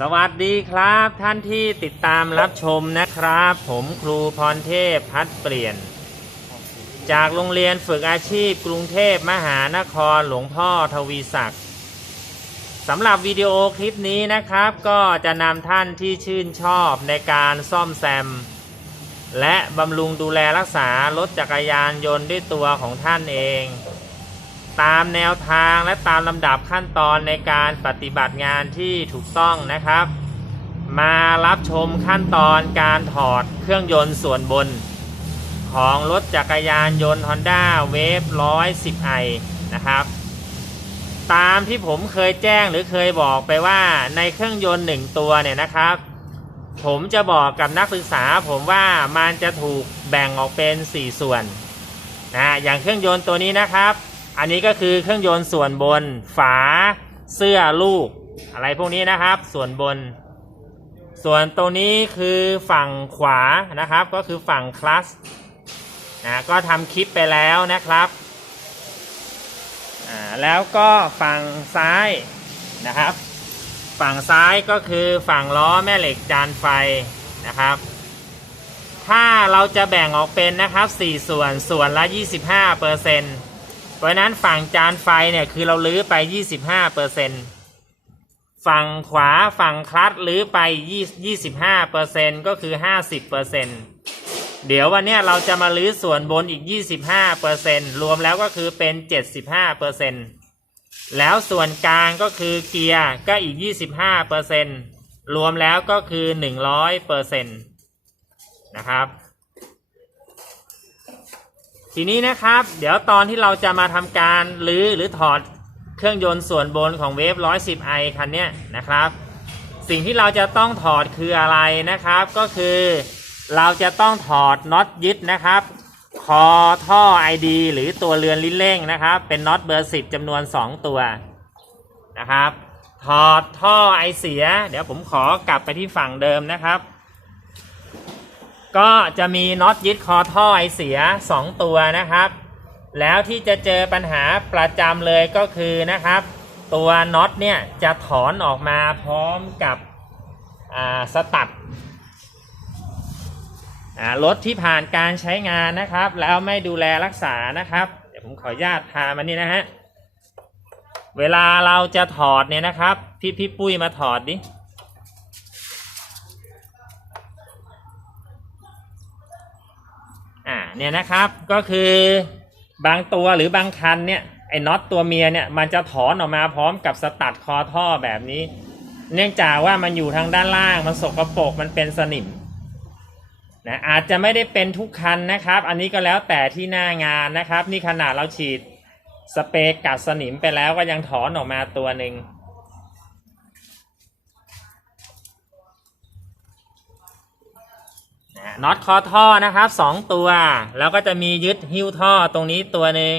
สวัสดีครับท่านที่ติดตามรับชมนะครับ ผมครูพรเทพพัดเปลี่ยน จากโรงเรียนฝึกอาชีพกรุงเทพมหานครหลวงพ่อทวีศักดิ์สำหรับวิดีโอคลิปนี้นะครับ ก็จะนำท่านที่ชื่นชอบในการซ่อมแซม และบำรุงดูแลรักษารถจักรยานยนต์ด้วยตัวของท่านเอง ตามแนวทางและตามลำดับขั้นตอนในการปฏิบัติงานที่ถูกต้องนะครับ มารับชมขั้นตอนการถอดเครื่องยนต์ส่วนบน ของรถจักรยานยนต์ Honda Wave 110i นะครับ ตามที่ผมเคยแจ้งหรือเคยบอกไปว่าในเครื่องยนต์หนึ่งตัวเนี่ยนะครับ ผมจะบอกกับนักศึกษาผมว่ามันจะถูกแบ่งออกเป็น 4 ส่วนนะอย่างเครื่องยนต์ตัวนี้นะครับ อันนี้ก็คือเครื่องยนต์ส่วนบนฝาเสื้อลูก อะไรพวกนี้นะครับ ส่วนบน ส่วนตัวนี้คือฝั่งขวานะครับ ก็คือฝั่งคลัสนะก็ทำคลิปไปแล้วนะครับอ่าแล้วก็ฝั่งซ้ายนะครับ ฝั่งซ้ายก็คือฝั่งล้อแม่เหล็กจานไฟนะครับถ้าเราจะแบ่งออกเป็นนะครับ 4 ส่วนส่วนละ 25เปอร์เซ็นต์ เพราะนั้นฝั่งจานไฟเนี่ยคือเราลื้อไป 25เปอร์เซ็นต์ฝั่งขวาฝั่งคลัตช์ลื้อไป 25เปอร์เซ็นต์ก็คือ 50เปอร์เซ็นต์เดี๋ยววันนี้เราจะมาลื้อส่วนบนอีก 25เปอร์เซ็นต์รวมแล้วก็คือเป็น 75เปอร์เซ็นต์แล้วส่วนกลางก็คือเกียร์ก็อีก 25เปอร์เซ็นรวมแล้วก็คือ 100เปอร์เซ็นตนะครับ ทีนี้นะครับ เดี๋ยวตอนที่เราจะมาทำการรื้อหรือถอดเครื่องยนต์ส่วนบนของเวฟ 110i คันเนี้ยนะครับ สิ่งที่เราจะต้องถอดคืออะไรนะครับ ก็คือเราจะต้องถอดน็อตยึดนะครับ คอท่อ ID หรือตัวเรือนลิ้นเร่งนะครับ เป็นน็อตเบอร์ 10จำนวน 2 ตัวนะครับ ถอดท่อไอเสีย เดี๋ยวผมขอกลับไปที่ฝั่งเดิมนะครับ ก็จะมีน็อตยึดคอท่อไอเสีย 2 ตัวนะครับ แล้วที่จะเจอปัญหาประจำเลยก็คือนะครับ ตัวน็อตเนี่ยจะถอนออกมาพร้อมกับสตัดรถที่ผ่านการใช้งานนะครับ แล้วไม่ดูแลรักษานะครับ เดี๋ยวผมขออนุญาตพามานี่นะฮะ เวลาเราจะถอดเนี่ยนะครับ พี่พี่ปุ้ยมาถอดดิ อ่าเนี่ยนะครับก็คือบางตัวหรือบางคันเนี่ยไอ้น็อตตัวเมียเนี่ยมันจะถอนออกมาพร้อมกับสตัดคอท่อแบบนี้ เนื่องจากว่ามันอยู่ทางด้านล่างมันสกปรกมันเป็นสนิมนะอาจจะไม่ได้เป็นทุกคันนะครับ อันนี้ก็แล้วแต่ที่หน้างานนะครับ นี่ขนาดเราฉีดสเปรย์กัดสนิมไปแล้วก็ยังถอนออกมาตัวหนึ่ง น็อตคอท่อนะครับสองตัว แล้วก็จะมียึดหิ้วท่อตรงนี้ตัวหนึ่ง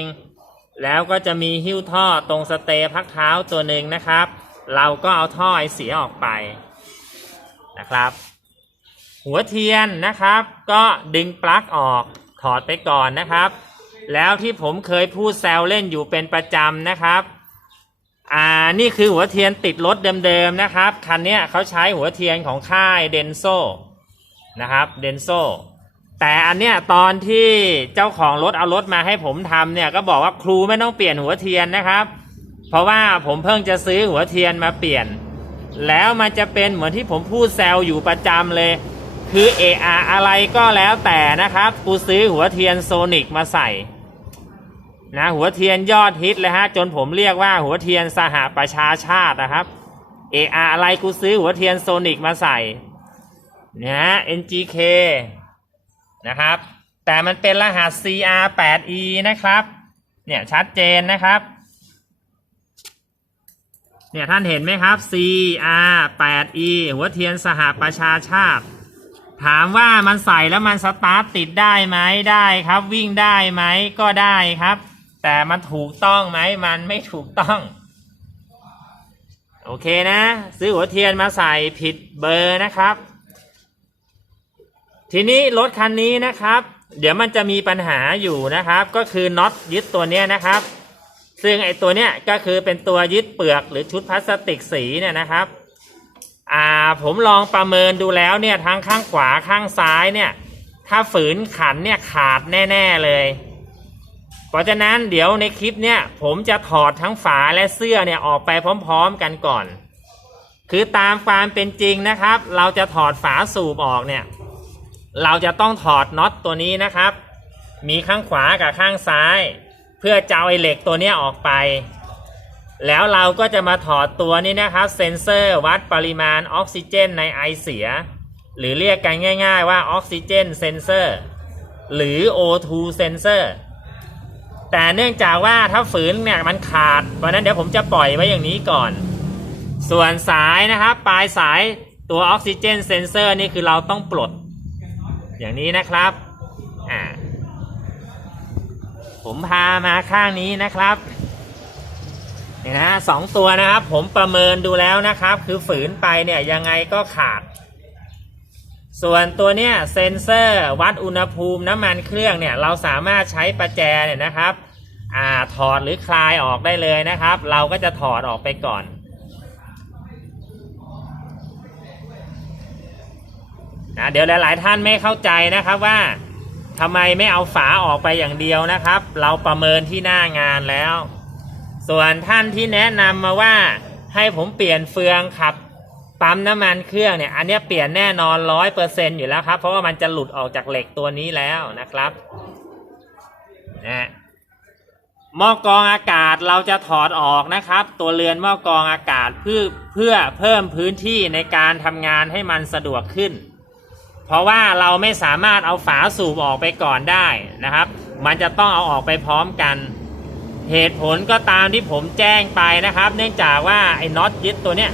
แล้วก็จะมีหิ้วท่อตรงสเตย์พักเท้าตัวหนึ่งนะครับ เราก็เอาท่อไอเสียออกไปนะครับ หัวเทียนนะครับ ก็ดึงปลั๊กออกถอดไปก่อนนะครับ แล้วที่ผมเคยพูดแซวเล่นอยู่เป็นประจำนะครับอ่านี่คือหัวเทียนติดรถเดิมๆนะครับ คันนี้เขาใช้หัวเทียนของค่ายเดนโซ นะครับเดนโซแต่อันเนี้ยตอนที่เจ้าของรถเอารถมาให้ผมทำเนี่ยก็บอกว่าครูไม่ต้องเปลี่ยนหัวเทียนนะครับ เพราะว่าผมเพิ่งจะซื้อหัวเทียนมาเปลี่ยน แล้วมันจะเป็นเหมือนที่ผมพูดแซวอยู่ประจำเลย คือเออาอะไรก็แล้วแต่นะครับกูซื้อหัวเทียนโซนิกมาใส่นะหัวเทียนยอดฮิตเลยฮะจนผมเรียกว่าหัวเทียนสหประชาชาตินะครับเออาอะไรกูซื้อหัวเทียนโซนิกมาใส่ นี่ยฮะ NGK นะครับ แต่มันเป็นรหัส CR8E นะครับ เนี่ยชัดเจนนะครับ เนี่ยท่านเห็นไหมครับ CR8E หัวเทียนสหประชาชาติ ถามว่ามันใส่แล้วมันสตาร์ทติดได้ไหมได้ครับ วิ่งได้ไหมก็ได้ครับ แต่มันถูกต้องไหมมันไม่ถูกต้องโอเคนะ ซื้อหัวเทียนมาใส่ผิดเบอร์นะครับ ทีนี้รถคันนี้นะครับ เดี๋ยวมันจะมีปัญหาอยู่นะครับ ก็คือน็อตยึดตัวเนี้ยนะครับ ซึ่งไอตัวเนี้ยก็คือเป็นตัวยึดเปลือกหรือชุดพลาสติกสีเนี่ยนะครับ อ่าผมลองประเมินดูแล้วเนี่ยทั้งข้างขวาข้างซ้ายเนี่ย ถ้าฝืนขันเนี่ยขาดแน่ๆเลย เพราะฉะนั้นเดี๋ยวในคลิปเนี่ยผมจะถอดทั้งฝาและเสื้อเนี่ยออกไปพร้อม ๆ กันก่อน คือตามความเป็นจริงนะครับ เราจะถอดฝาสูบออกเนี่ย เราจะต้องถอดน็อตตัวนี้นะครับ มีข้างขวากับข้างซ้าย เพื่อจะเอาไอ้เหล็กตัวนี้ออกไป แล้วเราก็จะมาถอดตัวนี้นะครับ เซนเซอร์วัดปริมาณออกซิเจนในไอเสีย หรือเรียกกันง่ายๆว่าออกซิเจนเซนเซอร์หรือ O2 เซนเซอร์แต่เนื่องจากว่าถ้าฝืนเนี่ยมันขาด เพราะฉะนั้นเดี๋ยวผมจะปล่อยไว้อย่างนี้ก่อน ส่วนสายนะครับ ปลายสายตัวออกซิเจนเซนเซอร์นี่คือเราต้องปลด อย่างนี้นะครับอ่าผมพามาข้างนี้นะครับนี่นะฮะสองตัวนะครับ ผมประเมินดูแล้วนะครับ คือฝืนไปเนี่ยยังไงก็ขาด ส่วนตัวเนี้ยเซนเซอร์วัดอุณหภูมิน้ำมันเครื่องเนี่ย เราสามารถใช้ประแจเนี่ยนะครับ อ่าถอดหรือคลายออกได้เลยนะครับ เราก็จะถอดออกไปก่อน นะเดี๋ยวหลาย ๆ ท่านไม่เข้าใจนะครับว่าทำไมไม่เอาฝาออกไปอย่างเดียวนะครับ เราประเมินที่หน้างานแล้ว ส่วนท่านที่แนะนำมาว่าให้ผมเปลี่ยนเฟืองขับปั๊มน้ำมันเครื่องเนี่ย อันนี้เปลี่ยนแน่นอนร้อยเปอร์เซ็นอยู่แล้วครับ เพราะว่ามันจะหลุดออกจากเหล็กตัวนี้แล้วนะครับนะหม้อกรองอากาศเราจะถอดออกนะครับ ตัวเรือนหม้อกรองอากาศเพื่อเพื่อเพิ่มพื้นที่ในการทำงานให้มันสะดวกขึ้น เพราะว่าเราไม่สามารถเอาฝาสูบออกไปก่อนได้นะครับ มันจะต้องเอาออกไปพร้อมกัน เหตุผลก็ตามที่ผมแจ้งไปนะครับ เนื่องจากว่าไอ้น็อตยึดตัวเนี้ย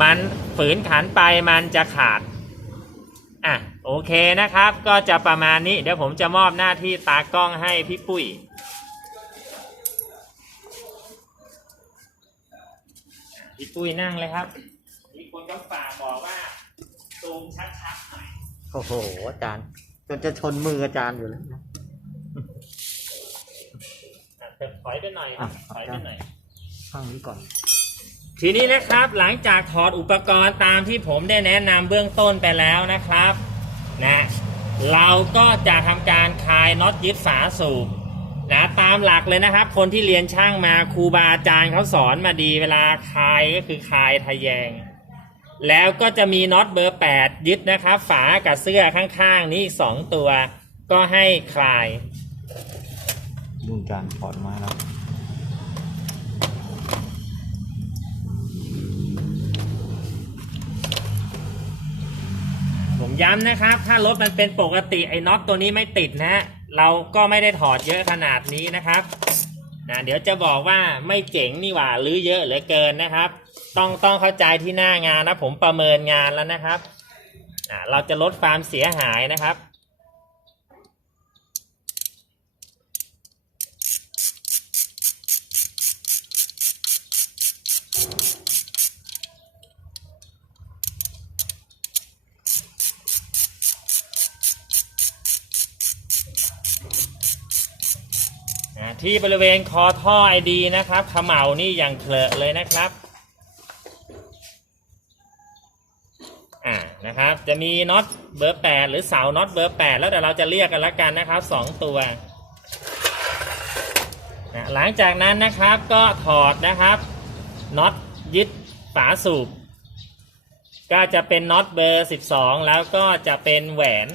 มันฝืนขันไปมันจะขาดอะโอเคนะครับ ก็จะประมาณนี้ เดี๋ยวผมจะมอบหน้าที่ตากล้องให้พี่ปุ้ยพี่ปุ้ยนั่งเลยครับมีคนก็ฝากบอกว่า ซูมชัดๆหน่อยโอ้โห อาจารย์จนจะชนมืออาจารย์อยู่แล้วนะอะถอยไปหน่อยครับถอยไปหน่อย ข้างนี้ก่อน ทีนี้นะครับหลังจากถอดอุปกรณ์ตามที่ผมได้แนะนำเบื้องต้นไปแล้วนะครับนะเราก็จะทำการคลายน็อตยึดฝาสูบนะตามหลักเลยนะครับ คนที่เรียนช่างมาครูบาอาจารย์เขาสอนมาดีเวลาคลายก็คือคลายทะแยง แล้วก็จะมีน็อตเบอร์ 8 ยึดนะครับ ฝากับเสื้อข้างๆ นี้อีกสองตัว ก็ให้คลายดูอาจารถอดมาแล้วผมย้ำนะครับ ถ้ารถมันเป็นปกติไอ้น็อตตัวนี้ไม่ติดนะฮะ เราก็ไม่ได้ถอดเยอะขนาดนี้นะครับ นะเดี๋ยวจะบอกว่าไม่เจ๋งนี่หว่าหรือเยอะเหลือเกินนะครับ ต้องต้องเข้าใจที่หน้างานนะผมประเมินงานแล้วนะครับเราจะลดความเสียหายนะครับ ที่บริเวณคอท่อไอดีนะครับขม่านี่อย่างเคลอะเลยนะครับอ่านะครับ จะมีน็อตเบอร์แปดหรือเสาน็อตเบอร์แปดแล้วแต่เราจะเรียกกันละกันนะครับสองตัวหลังจากนั้นนะครับก็ถอดนะครับน็อตยึดฝาสูบก็จะเป็นน็อตเบอร์สิบสองแล้วก็จะเป็นแหวน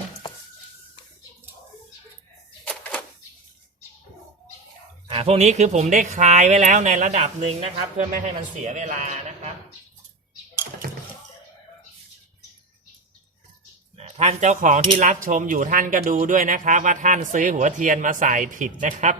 อ่าพวกนี้คือผมได้คลายไว้แล้วในระดับหนึ่งนะครับ เพื่อไม่ให้มันเสียเวลานะครับท่านเจ้าของที่รับชมอยู่ท่านก็ดูด้วยนะครับ ว่าท่านซื้อหัวเทียนมาใส่ผิดนะครับ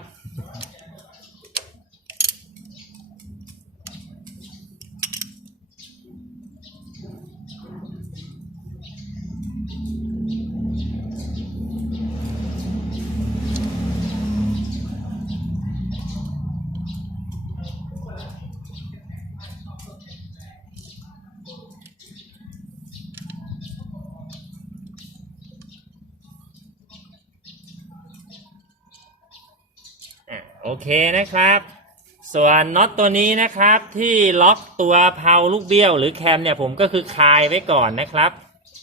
เคนะครับ ส่วนน็อตตัวนี้นะครับที่ล็อกตัวเพลาลูกเบี้ยวหรือแคมเนี่ยผมก็คือคลายไว้ก่อนนะครับ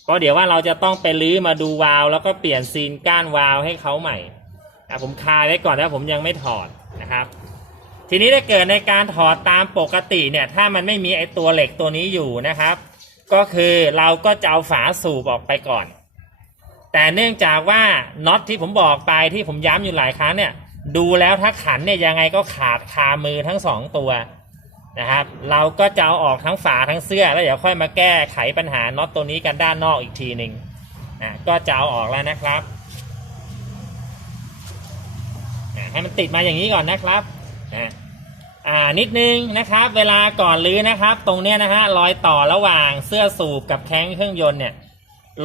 เพราะเดี๋ยวว่าเราจะต้องไปรื้อมาดูวาล์วแล้วก็เปลี่ยนซีนก้านวาล์วให้เขาใหม่อะผมคลายไว้ก่อนนะผมยังไม่ถอดนะครับ ทีนี้ถ้าเกิดในการถอดตามปกติเนี่ยถ้ามันไม่มีไอตัวเหล็กตัวนี้อยู่นะครับ ก็คือเราก็จะเอาฝาสูบออกไปก่อน แต่เนื่องจากว่าน็อตที่ผมบอกไปที่ผมย้ำอยู่หลายครั้งเนี่ย ดูแล้วถ้าขันเนี่ยยังไงก็ขาดคามือทั้งสองตัวนะครับ เราก็จะเอาออกทั้งฝาทั้งเสื้อ แล้วเดี๋ยวค่อยมาแก้ไขปัญหาน็อตตัวนี้กันด้านนอกอีกทีหนึ่งอะก็จะเอาออกแล้วนะครับอะให้มันติดมาอย่างนี้ก่อนนะครับอะอ่านิดนึงนะครับ เวลาก่อนลื้อนะครับ ตรงเนี้ยนะฮะรอยต่อระหว่างเสื้อสูบกับแข้งเครื่องยนต์เนี่ย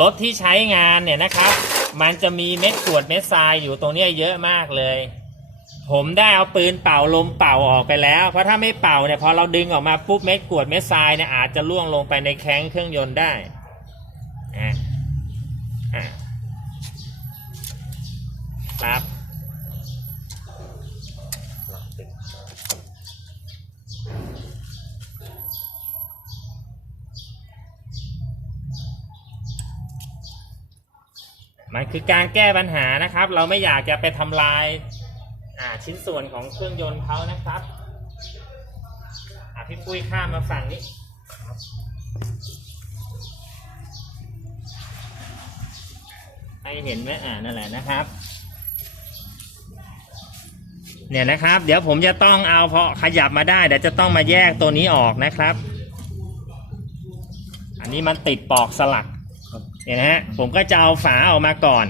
รถที่ใช้งานเนี่ยนะครับ มันจะมีเม็ดกรวดเม็ดทรายอยู่ตรงเนี้ยเยอะมากเลย ผมได้เอาปืนเป่าลมเป่าออกไปแล้ว เพราะถ้าไม่เป่าเนี่ยพอเราดึงออกมาปุ๊บเม็ดกวดเม็ดทรายเนี่ยอาจจะล่วงลงไปในแข้งเครื่องยนต์ได้อะอะครับมันคือการแก้ปัญหานะครับ เราไม่อยากจะไปทำลาย ชิ้นส่วนของเครื่องยนต์เขานะครับอาพี่ปุ้ยข้ามมาฝั่งนี้ให้เห็นไหมอ่านั่นแหละนะครับ เนี่ยนะครับ เดี๋ยวผมจะต้องเอาพอขยับมาได้เดี๋ยวจะต้องมาแยกตัวนี้ออกนะครับ อันนี้มันติดปอกสลักเนี่ยนะฮะผมก็จะเอาฝาออกมาก่อน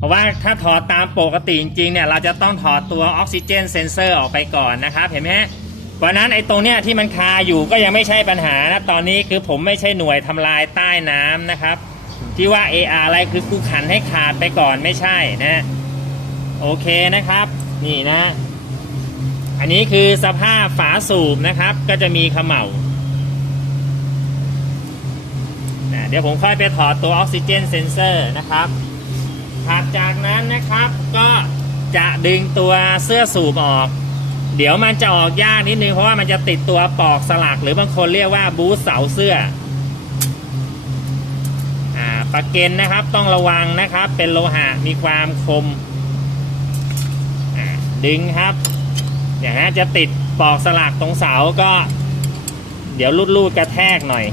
เพราะว่าถ้าถอดตามปกติจริงๆเนี่ยเราจะต้องถอดตัวออกซิเจนเซนเซอร์ออกไปก่อนนะครับ เห็นไหมฮะเพราะนั้นไอ้ตรงเนี้ยที่มันคาอยู่ก็ยังไม่ใช่ปัญหานะตอนนี้คือผมไม่ใช่หน่วยทำลายใต้น้ำนะครับ ที่ว่า AR อะไรคือกูขันให้ขาดไปก่อนไม่ใช่นะโอเคนะครับ นี่นะ อันนี้คือสภาพฝาสูบนะครับ ก็จะมีเขม่านะเดี๋ยวผมค่อยไปถอดตัวออกซิเจนเซนเซอร์นะครับ ถัดจากนั้นนะครับก็จะดึงตัวเสื้อสูบออก เดี๋ยวมันจะออกยากนิดนึงเพราะว่ามันจะติดตัวปอกสลักหรือบางคนเรียกว่าบูสเสาเสื้ออ่าปากเกนนะครับต้องระวังนะครับ เป็นโลหะมีความคมดึงครับอย่างนี้จะติดปอกสลักตรงเสาก็ เดี๋ยวลูดๆกระแทกหน่อย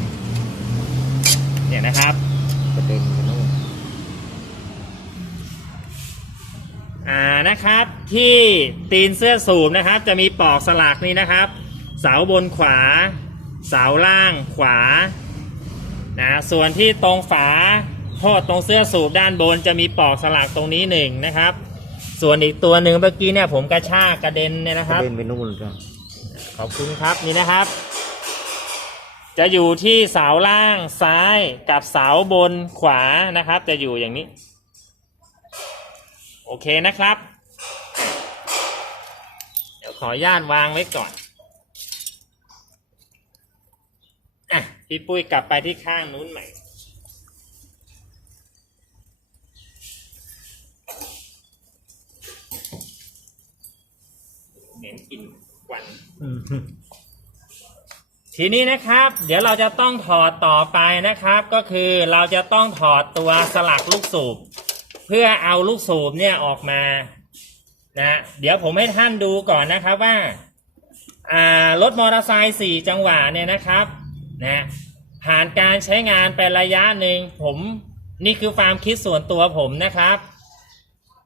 เนี่ยนะครับกระด็นไปนู่น อ่านะครับที่ตีนเสื้อสูบนะครับ จะมีปอกสลักนี่นะครับ เสาบนขวา เสาล่างขวานะส่วนที่ตรงฝาโทษตรงเสื้อสูบด้านบนจะมีปอกสลักตรงนี้หนึ่งนะครับ ส่วนอีกตัวหนึ่งเมื่อกี้เนี่ยผมกระชากกระเด็นเนี่ยนะกคระรับ เด็นไปนู่นจ้ะขอบคุณครับนี่นะครับ จะอยู่ที่เสาล่างซ้ายกับเสาบนขวานะครับ จะอยู่อย่างนี้ โอเคนะครับ เดี๋ยวขออนุญาตวางไว้ก่อนอะพี่ปุ้ยกลับไปที่ข้างนู้นใหม่ เห็นกลิ่นควัน ทีนี้นะครับ เดี๋ยวเราจะต้องถอดต่อไปนะครับ ก็คือเราจะต้องถอดตัวสลักลูกสูบ เพื่อเอาลูกสูบเนี่ยออกมานะเดี๋ยวผมให้ท่านดูก่อนนะครับว่า อ่ารถมอเตอร์ไซค์สี่จังหวะเนี่ยนะครับนะผ่านการใช้งานไประยะหนึ่งผมนี่คือความคิดส่วนตัวผมนะครับ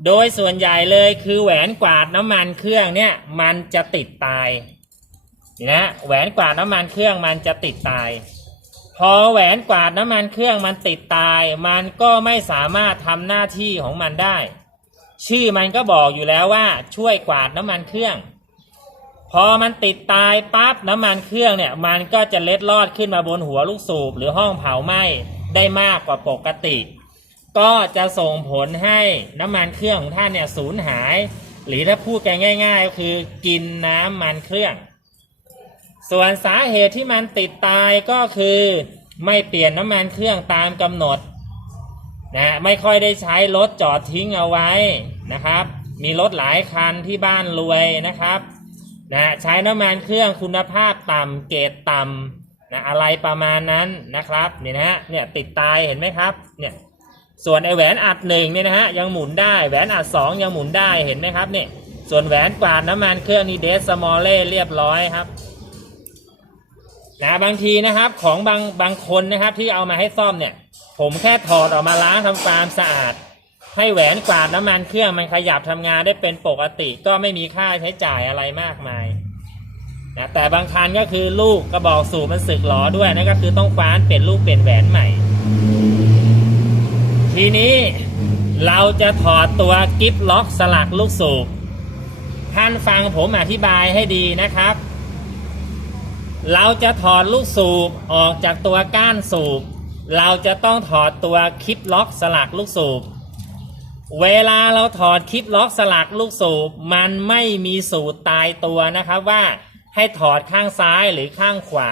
โดยส่วนใหญ่เลยคือแหวนกวาดน้ำมันเครื่องเนี่ยมันจะติดตายนี่นะแหวนกวาดน้ำมันเครื่องมันจะติดตาย พอแหวนกวาดน้ำมันเครื่องมันติดตาย มันก็ไม่สามารถทำหน้าที่ของมันได้ ชื่อมันก็บอกอยู่แล้วว่าช่วยกวาดน้ำมันเครื่อง พอมันติดตายปั๊บน้ำมันเครื่องเนี่ย มันก็จะเล็ดลอดขึ้นมาบนหัวลูกสูบหรือห้องเผาไหม้ได้มากกว่าปกติ ก็จะส่งผลให้น้ำมันเครื่องของท่านเนี่ยสูญหาย หรือถ้าพูดกันง่าย ๆ ก็คือกินน้ำมันเครื่อง ส่วนสาเหตุที่มันติดตายก็คือไม่เปลี่ยนน้ำมันเครื่องตามกำหนดนะไม่ค่อยได้ใช้รถจอดทิ้งเอาไว้นะครับ มีรถหลายคันที่บ้านรวยนะครับนะใช้น้ำมันเครื่องคุณภาพต่ำเกรดต่ำนะอะไรประมาณนั้นนะครับเนี่ยนะฮะเนี่ยติดตายเห็นไหมครับเนี่ยส่วนไอแหวนอัดหนึ่งเนี่ยนะฮะยังหมุนได้แหวนอัดสองยังหมุนได้เห็นไหมครับเนี่ยส่วนแหวนกวาดน้ำมันเครื่องนี่เดสมอลเล่เรียบร้อยครับ นะบางทีนะครับของบางบางคนนะครับที่เอามาให้ซ่อมเนี่ย ผมแค่ถอดออกมาล้างทำความสะอาด ให้แหวนกวาดน้ำมันเครื่องมันขยับทำงานได้เป็นปกติก็ไม่มีค่าใช้จ่ายอะไรมากมายนะแต่บางคันก็คือลูกกระบอกสูบมันสึกหลอด้วยนั่นก็คือต้องคว้านเปลี่ยนลูกเปลี่ยนแหวนใหม่ ทีนี้เราจะถอดตัวกิฟล็อกสลักลูกสูบท่านฟังผมอธิบายให้ดีนะครับ เราจะถอดลูกสูบออกจากตัวก้านสูบ เราจะต้องถอดตัวคลิปล็อกสลักลูกสูบ เวลาเราถอดคลิปล็อกสลักลูกสูบ มันไม่มีสูตรตายตัวนะครับว่าให้ถอดข้างซ้ายหรือข้างขวา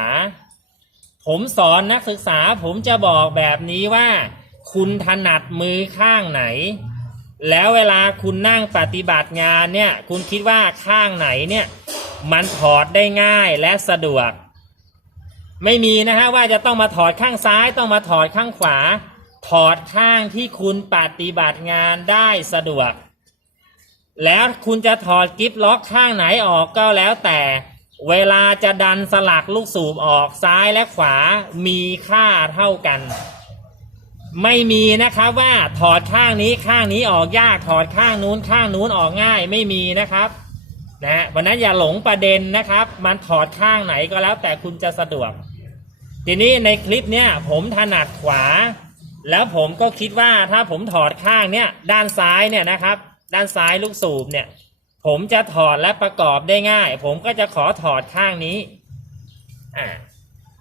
ผมสอนนักศึกษาผมจะบอกแบบนี้ว่า คุณถนัดมือข้างไหน แล้วเวลาคุณนั่งปฏิบัติงานเนี่ยคุณคิดว่าข้างไหนเนี่ยมันถอดได้ง่ายและสะดวก ไม่มีนะฮะว่าจะต้องมาถอดข้างซ้ายต้องมาถอดข้างขวา ถอดข้างที่คุณปฏิบัติงานได้สะดวก แล้วคุณจะถอดกิฟล็อกข้างไหนออกก็แล้วแต่ เวลาจะดันสลักลูกสูบออกซ้ายและขวามีค่าเท่ากัน ไม่มีนะครับว่าถอดข้างนี้ข้างนี้ออกยากถอดข้างนู้นข้างนู้นออกง่ายไม่มีนะครับนะวันนั้นอย่าหลงประเด็นนะครับ มันถอดข้างไหนก็แล้วแต่คุณจะสะดวก ทีนี้ในคลิปเนี้ยผมถนัดขวา แล้วผมก็คิดว่าถ้าผมถอดข้างเนี้ยด้านซ้ายเนี่ยนะครับ ด้านซ้ายลูกสูบเนี่ย ผมจะถอดและประกอบได้ง่าย ผมก็จะขอถอดข้างนี้อ่า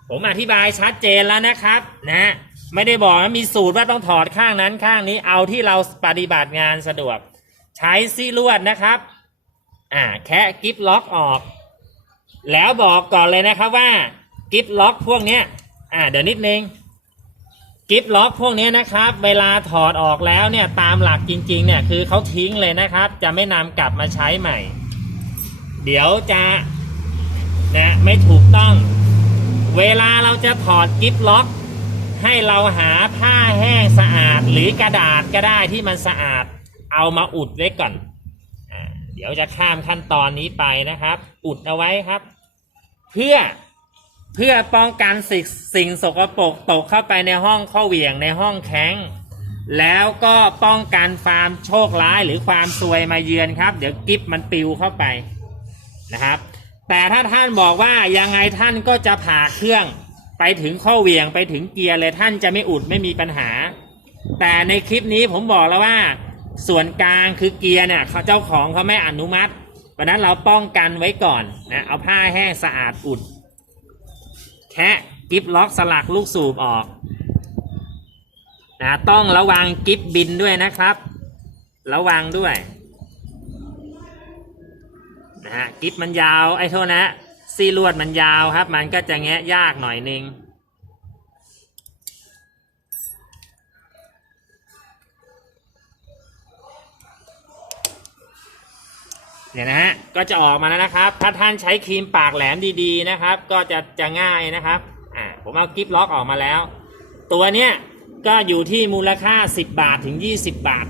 ผมอธิบายชัดเจนแล้วนะครับ นะ ไม่ได้บอกว่ามีสูตรว่าต้องถอดข้างนั้นข้างนี้เอาที่เราปฏิบัติงานสะดวก ใช้ซี่ลวดนะครับ อ่า แค่กิฟล็อกออก แล้วบอกก่อนเลยนะครับว่ากิฟล็อกพวกเนี้ย อ่า เดี๋ยวนิดนึงกิฟล็อกพวกเนี้ยนะครับ เวลาถอดออกแล้วเนี่ยตามหลักจริง ๆ เนี่ยคือเขาทิ้งเลยนะครับ จะไม่นำกลับมาใช้ใหม่ เดี๋ยวจะนะไม่ถูกต้อง เวลาเราจะถอดกิฟล็อก ให้เราหาผ้าแห้งสะอาดหรือกระดาษก็ได้ที่มันสะอาด เอามาอุดไว้ก่อนอเดี๋ยวจะข้ามขั้นตอนนี้ไปนะครับ อุดเอาไว้ครับ เพื่อเพื่อป้องกันสิ่งสิ่งสกปรกตกเข้าไปในห้องข้อเหวี่ยงในห้องแข้งแล้วก็ป้องกันความโชคร้ายหรือความซวยมาเยือนครับ เดี๋ยวกิฟมันปิวเข้าไปนะครับ แต่ถ้าท่านบอกว่ายังไงท่านก็จะผ่าเครื่อง ไปถึงข้อเหวี่ยงไปถึงเกียร์เลยท่านจะไม่อุดไม่มีปัญหา แต่ในคลิปนี้ผมบอกแล้วว่า ส่วนกลางคือเกียร์เนี่ยเขาเจ้าของเขาไม่อนุมัติเพราะนั้นเราป้องกันไว้ก่อนนะเอาผ้าแห้งสะอาดอุด แคะกิฟล็อกสลักลูกสูบออกนะต้องระวังกิฟบินด้วยนะครับ ระวังด้วยนะฮะกิฟมันยาวไอ้โทษนะ ซีลวดมันยาวครับ มันก็จะแงะยากหน่อยนึงเนี่ยนะฮะก็จะออกมาแล้วนะครับ ถ้าท่านใช้ครีมปากแหลมดีๆนะครับ ก็จะจะง่ายนะครับอ่าผมเอากิฟล็อกออกมาแล้ว ตัวเนี้ยก็อยู่ที่มูลค่า 10 บาทถึง 20 บาท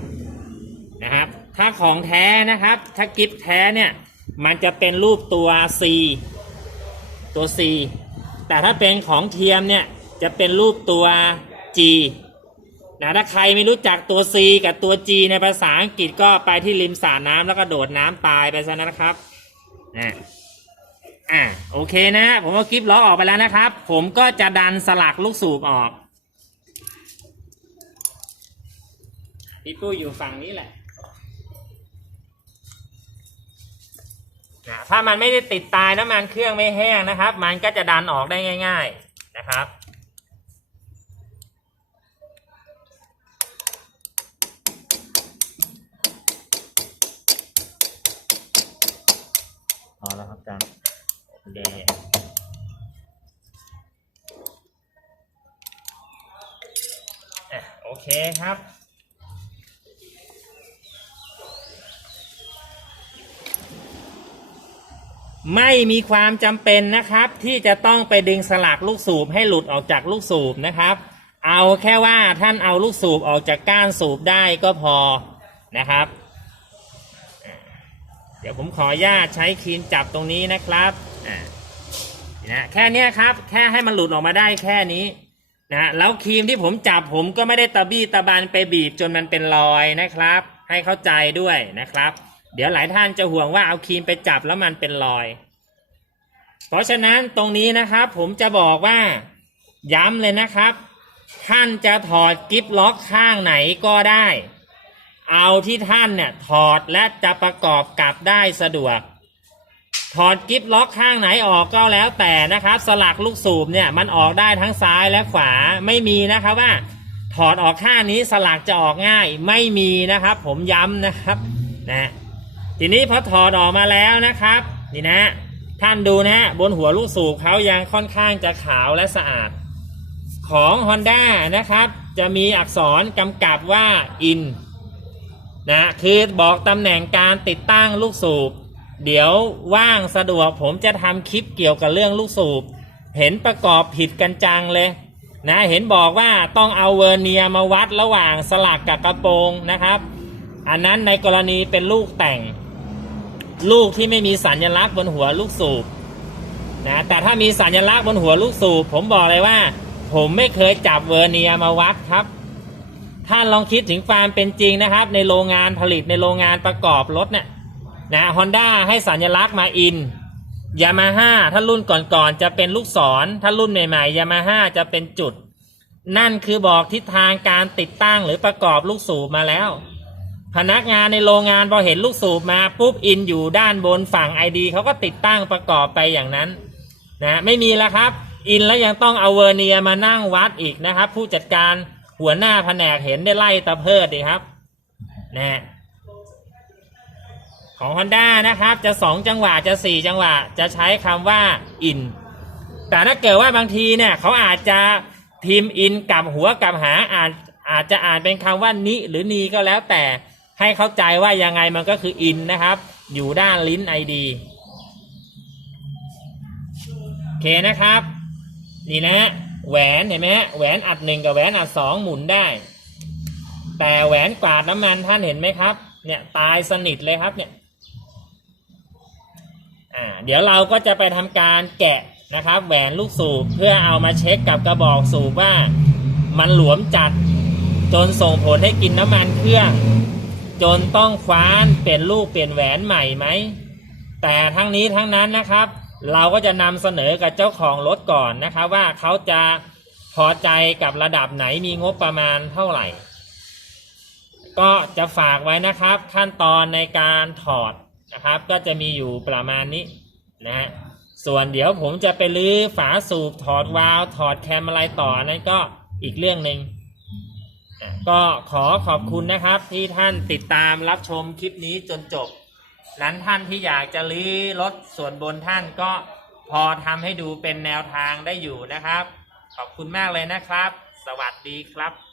นะครับ ถ้าของแท้นะครับ ถ้ากิฟแท้เนี่ยมันจะเป็นรูปตัว C ตัว C แต่ถ้าเป็นของเทียมเนี่ยจะเป็นรูปตัว G นะถ้าใครไม่รู้จักตัว C กับตัว G ในภาษาอังกฤษก็ไปที่ริมสระน้ำแล้วก็โดดน้ำตายไปซะนะครับนะอ่าโอเคนะ ผมเอากิฟล็อออกไปแล้วนะครับ ผมก็จะดันสลักลูกสูบออกพี่ปุ้ยอยู่ฝั่งนี้แหละ นะถ้ามันไม่ได้ติดตายน้ำมันเครื่องไม่แห้งนะครับ มันก็จะดันออกได้ง่าย ๆนะครับ พอแล้วครับอาจารย์เดอะโอเคครับ ไม่มีความจำเป็นนะครับ ที่จะต้องไปดึงสลักลูกสูบให้หลุดออกจากลูกสูบนะครับ เอาแค่ว่าท่านเอาลูกสูบออกจากก้านสูบได้ก็พอนะครับ เดี๋ยวผมขออนุญาตใช้ครีมจับตรงนี้นะครับนะแค่นี้ครับ แค่ให้มันหลุดออกมาได้แค่นี้นะแล้วครีมที่ผมจับผมก็ไม่ได้ตะบี้ตะบันไปบีบจนมันเป็นรอยนะครับ ให้เข้าใจด้วยนะครับ เดี๋ยวหลายท่านจะห่วงว่าเอาครีมไปจับแล้วมันเป็นรอย เพราะฉะนั้นตรงนี้นะครับ ผมจะบอกว่าย้ำเลยนะครับ ท่านจะถอดกิฟล็อกข้างไหนก็ได้ เอาที่ท่านเนี่ยถอดและจะประกอบกลับได้สะดวก ถอดกิฟล็อกข้างไหนออกก็แล้วแต่นะครับ สลักลูกสูบเนี่ยมันออกได้ทั้งซ้ายและขวาไม่มีนะครับว่า ถอดออกข้างนี้สลักจะออกง่ายไม่มีนะครับ ผมย้ำนะครับนะ ทีนี้พอถอดออกมาแล้วนะครับ นี่นะ ท่านดูนะฮะบนหัวลูกสูบเขายังค่อนข้างจะขาวและสะอาด ของ Honda นะครับ จะมีอักษรกำกับว่า in นะคือบอกตำแหน่งการติดตั้งลูกสูบ เดี๋ยวว่างสะดวกผมจะทำคลิปเกี่ยวกับเรื่องลูกสูบ เห็นประกอบผิดกันจังเลยนะเห็นบอกว่าต้องเอาเวอร์เนียมาวัดระหว่างสลักกับกระโปรงนะครับ อันนั้นในกรณีเป็นลูกแต่ง ลูกที่ไม่มีสัญลักษณ์บนหัวลูกสูบนะแต่ถ้ามีสัญลักษณ์บนหัวลูกสูบผมบอกเลยว่า ผมไม่เคยจับเวอร์เนียมาวัดครับ ท่านลองคิดถึงความเป็นจริงนะครับ ในโรงงานผลิตในโรงงานประกอบรถเนี่ยนะฮอนด้าให้สัญลักษณ์มาอินยามาฮ่าถ้ารุ่นก่อนๆจะเป็นลูกศร ถ้ารุ่นใหม่ๆยามาฮ่าจะเป็นจุด นั่นคือบอกทิศทางการติดตั้งหรือประกอบลูกสูบมาแล้ว พนักงานในโรงงานพอเห็นลูกสูบมาปุ๊บอินอยู่ด้านบนฝั่งไอดีเขาก็ติดตั้งประกอบไปอย่างนั้นนะไม่มีแล้วครับ อินแล้วยังต้องเอาเวอร์เนียมานั่งวัดอีกนะครับ ผู้จัดการหัวหน้าแผนกเห็นได้ไล่ตะเพิดดีครับนะของ Honda นะครับ จะสองจังหวะจะสี่จังหวะจะใช้คำว่าอินแต่ถ้าเกิดว่าบางทีเนี่ยเขาอาจจะพิมพ์อินกับหัวกับหาอาจอาจจะอ่านเป็นคำว่านิหรือนีก็แล้วแต่ ให้เข้าใจว่ายังไงมันก็คืออินนะครับ อยู่ด้านลิ้นไอดีโอเคนะครับ นี่นะแหวนเห็นไหมฮะแหวนอัดหนึ่งกับแหวนอัดสองหมุนได้ แต่แหวนกวาดน้ำมันท่านเห็นไหมครับ เนี่ยตายสนิทเลยครับเนี่ยอ่าเดี๋ยวเราก็จะไปทำการแกะนะครับแหวนลูกสูบเพื่อเอามาเช็คกับกระบอกสูบว่ามันหลวมจัดจนส่งผลให้กินน้ำมันเครื่อง จนต้องคว้านเปลี่ยนลูกเปลี่ยนแหวนใหม่ไหม แต่ทั้งนี้ทั้งนั้นนะครับ เราก็จะนำเสนอกับเจ้าของรถก่อนนะครับ ว่าเขาจะพอใจกับระดับไหนมีงบประมาณเท่าไหร่ ก็จะฝากไว้นะครับ ขั้นตอนในการถอดนะครับ ก็จะมีอยู่ประมาณนี้นะฮะส่วนเดี๋ยวผมจะไปลื้อฝาสูบถอดวาล์วถอดแคมอะไรต่อนั้นก็อีกเรื่องหนึ่ง ก็ขอขอบคุณนะครับที่ท่านติดตามรับชมคลิปนี้จนจบ นั้นท่านที่อยากจะลื้อรถส่วนบนท่านก็พอทำให้ดูเป็นแนวทางได้อยู่นะครับ ขอบคุณมากเลยนะครับ สวัสดีครับ